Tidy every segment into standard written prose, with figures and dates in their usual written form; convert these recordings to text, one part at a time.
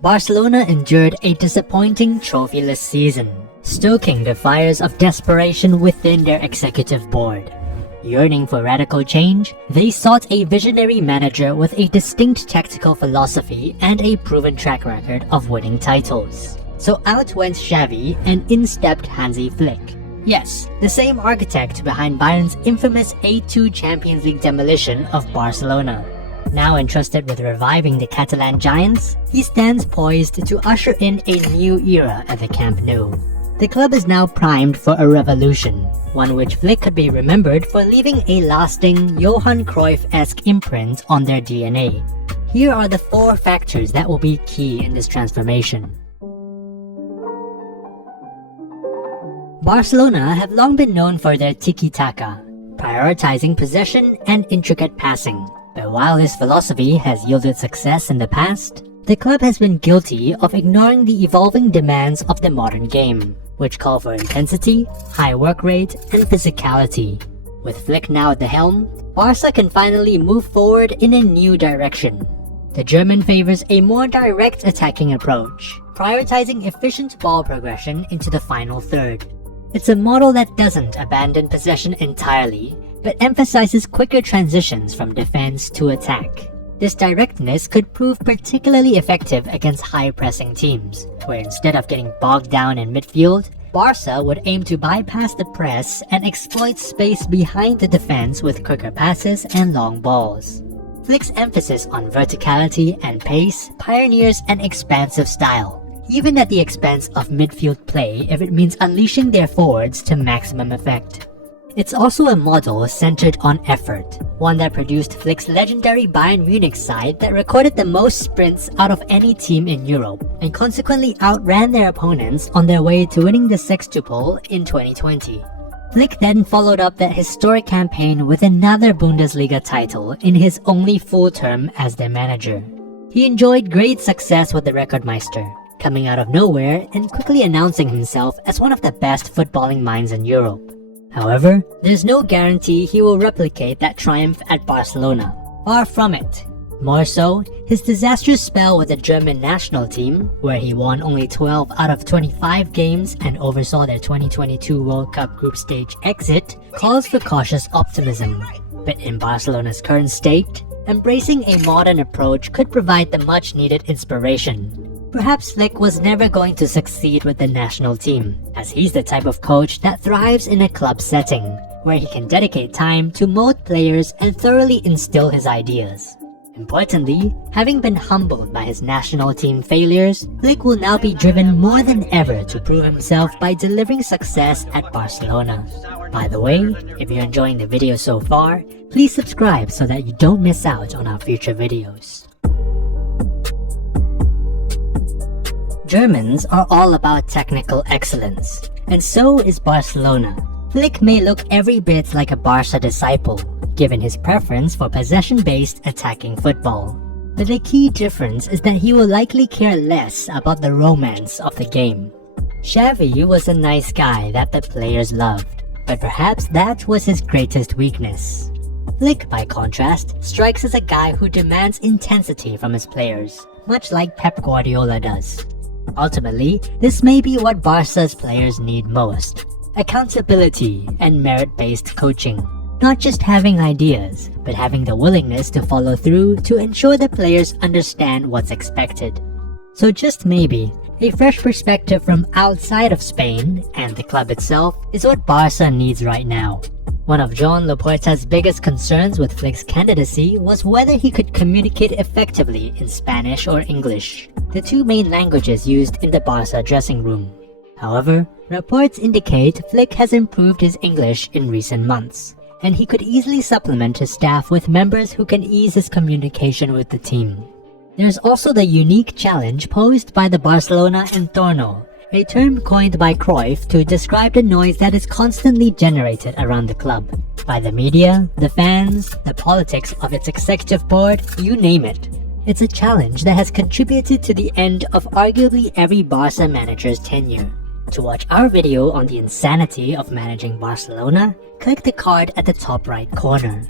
Barcelona endured a disappointing trophyless season, stoking the fires of desperation within their executive board. Yearning for radical change, they sought a visionary manager with a distinct tactical philosophy and a proven track record of winning titles. So out went Xavi and in stepped Hansi Flick. Yes, the same architect behind Bayern's infamous 8-2 Champions League demolition of Barcelona. Now entrusted with reviving the Catalan giants, he stands poised to usher in a new era at the Camp Nou. The club is now primed for a revolution, one which Flick could be remembered for leaving a lasting Johan Cruyff-esque imprint on their DNA. Here are the 4 factors that will be key in this transformation. Barcelona have long been known for their tiki-taka, prioritizing possession and intricate passing. But while this philosophy has yielded success in the past, the club has been guilty of ignoring the evolving demands of the modern game, which call for intensity, high work rate, and physicality. With Flick now at the helm, Barca can finally move forward in a new direction. The German favors a more direct attacking approach, prioritizing efficient ball progression into the final third. It's a model that doesn't abandon possession entirely, but emphasizes quicker transitions from defense to attack. This directness could prove particularly effective against high-pressing teams, where instead of getting bogged down in midfield, Barca would aim to bypass the press and exploit space behind the defense with quicker passes and long balls. Flick's emphasis on verticality and pace pioneers an expansive style, even at the expense of midfield play if it means unleashing their forwards to maximum effect. It's also a model centered on effort, one that produced Flick's legendary Bayern Munich side that recorded the most sprints out of any team in Europe, and consequently outran their opponents on their way to winning the sextuple in 2020. Flick then followed up that historic campaign with another Bundesliga title in his only full term as their manager. He enjoyed great success with the Rekordmeister, coming out of nowhere and quickly announcing himself as one of the best footballing minds in Europe. However, there's no guarantee he will replicate that triumph at Barcelona. Far from it. More so, his disastrous spell with the German national team, where he won only 12 out of 25 games and oversaw their 2022 World Cup group stage exit, calls for cautious optimism. But in Barcelona's current state, embracing a modern approach could provide the much-needed inspiration. Perhaps Flick was never going to succeed with the national team, as he's the type of coach that thrives in a club setting, where he can dedicate time to mold players and thoroughly instill his ideas. Importantly, having been humbled by his national team failures, Flick will now be driven more than ever to prove himself by delivering success at Barcelona. By the way, if you're enjoying the video so far, please subscribe so that you don't miss out on our future videos. Germans are all about technical excellence, and so is Barcelona. Flick may look every bit like a Barca disciple, given his preference for possession-based attacking football. But the key difference is that he will likely care less about the romance of the game. Xavi was a nice guy that the players loved, but perhaps that was his greatest weakness. Flick, by contrast, strikes as a guy who demands intensity from his players, much like Pep Guardiola does. Ultimately, this may be what Barca's players need most: accountability and merit-based coaching. Not just having ideas, but having the willingness to follow through to ensure the players understand what's expected. So just maybe, a fresh perspective from outside of Spain and the club itself is what Barca needs right now. One of Joan Laporta's biggest concerns with Flick's candidacy was whether he could communicate effectively in Spanish or English, the two main languages used in the Barca dressing room. However, reports indicate Flick has improved his English in recent months, and he could easily supplement his staff with members who can ease his communication with the team. There's also the unique challenge posed by the Barcelona entorno, a term coined by Cruyff to describe the noise that is constantly generated around the club. By the media, the fans, the politics of its executive board, you name it. It's a challenge that has contributed to the end of arguably every Barca manager's tenure. To watch our video on the insanity of managing Barcelona, click the card at the top right corner.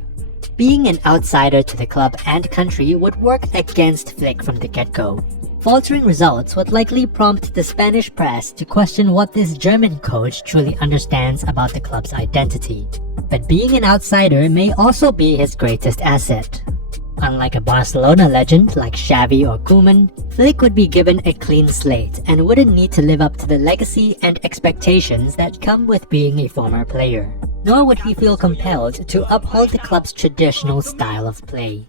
Being an outsider to the club and country would work against Flick from the get-go. faltering results would likely prompt the Spanish press to question what this German coach truly understands about the club's identity. But being an outsider may also be his greatest asset. Unlike a Barcelona legend like Xavi or Koeman, Flick would be given a clean slate and wouldn't need to live up to the legacy and expectations that come with being a former player. Nor would he feel compelled to uphold the club's traditional style of play.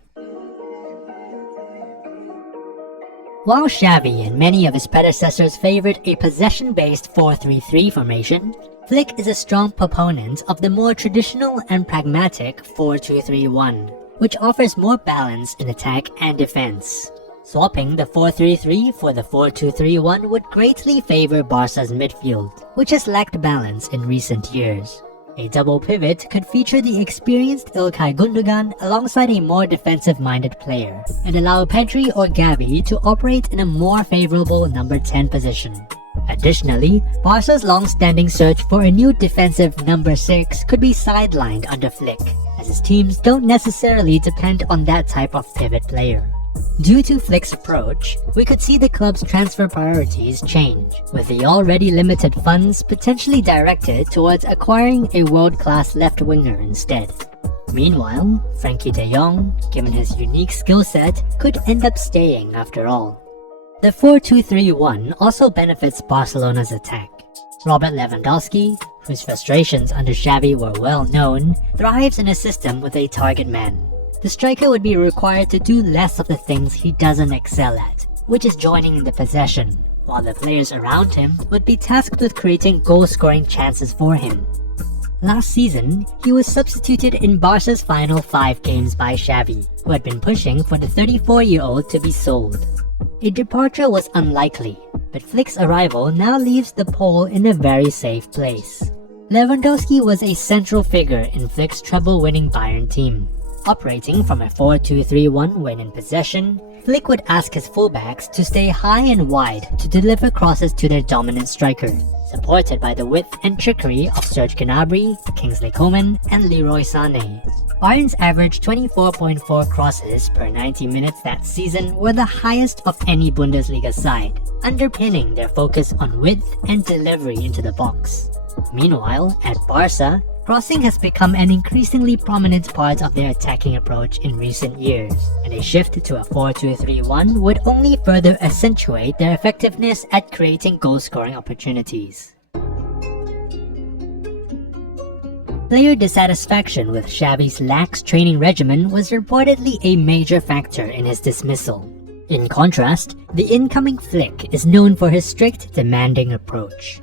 While Xavi and many of his predecessors favored a possession-based 4-3-3 formation, Flick is a strong proponent of the more traditional and pragmatic 4-2-3-1, which offers more balance in attack and defense. Swapping the 4-3-3 for the 4-2-3-1 would greatly favor Barca's midfield, which has lacked balance in recent years. A double pivot could feature the experienced Ilkay Gundogan alongside a more defensive-minded player, and allow Pedri or Gavi to operate in a more favorable number 10 position. Additionally, Barca's long-standing search for a new defensive number 6 could be sidelined under Flick, as his teams don't necessarily depend on that type of pivot player. Due to Flick's approach, we could see the club's transfer priorities change, with the already limited funds potentially directed towards acquiring a world-class left winger instead. Meanwhile, Frenkie de Jong, given his unique skill set, could end up staying after all. The 4-2-3-1 also benefits Barcelona's attack. Robert Lewandowski, whose frustrations under Xavi were well known, thrives in a system with a target man. The striker would be required to do less of the things he doesn't excel at, which is joining in the possession, while the players around him would be tasked with creating goal-scoring chances for him. Last season, he was substituted in Barca's final 5 games by Xavi, who had been pushing for the 34-year-old to be sold. A departure was unlikely, but Flick's arrival now leaves the poll in a very safe place. Lewandowski was a central figure in Flick's treble-winning Bayern team. Operating from a 4-2-3-1 when in possession, Flick would ask his fullbacks to stay high and wide to deliver crosses to their dominant striker, supported by the width and trickery of Serge Gnabry, Kingsley Coman, and Leroy Sané. Bayern's average 24.4 crosses per 90 minutes that season were the highest of any Bundesliga side, underpinning their focus on width and delivery into the box. Meanwhile, at Barca, crossing has become an increasingly prominent part of their attacking approach in recent years, and a shift to a 4-2-3-1 would only further accentuate their effectiveness at creating goal-scoring opportunities. Player dissatisfaction with Xavi's lax training regimen was reportedly a major factor in his dismissal. In contrast, the incoming Flick is known for his strict, demanding approach.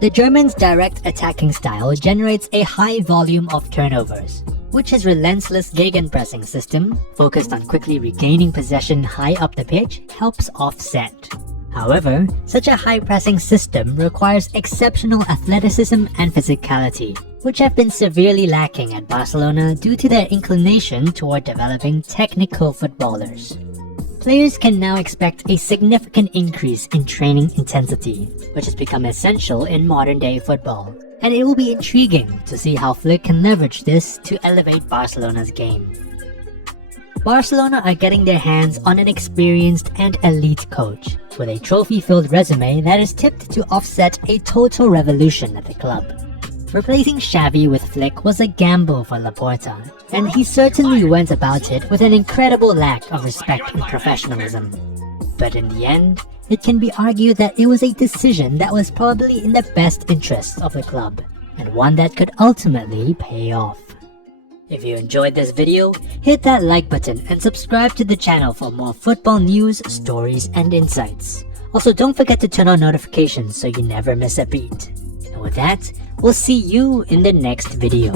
The German's direct attacking style generates a high volume of turnovers, which his relentless gegenpressing system, focused on quickly regaining possession high up the pitch, helps offset. However, such a high-pressing system requires exceptional athleticism and physicality, which have been severely lacking at Barcelona due to their inclination toward developing technical footballers. Players can now expect a significant increase in training intensity, which has become essential in modern-day football, and it will be intriguing to see how Flick can leverage this to elevate Barcelona's game. Barcelona are getting their hands on an experienced and elite coach, with a trophy-filled resume that is tipped to offset a total revolution at the club. Replacing Xavi with Flick was a gamble for Laporta, and he certainly went about it with an incredible lack of respect and professionalism. But in the end, it can be argued that it was a decision that was probably in the best interests of the club, and one that could ultimately pay off. If you enjoyed this video, hit that like button and subscribe to the channel for more football news, stories, and insights. Also, don't forget to turn on notifications so you never miss a beat. And with that, we'll see you in the next video.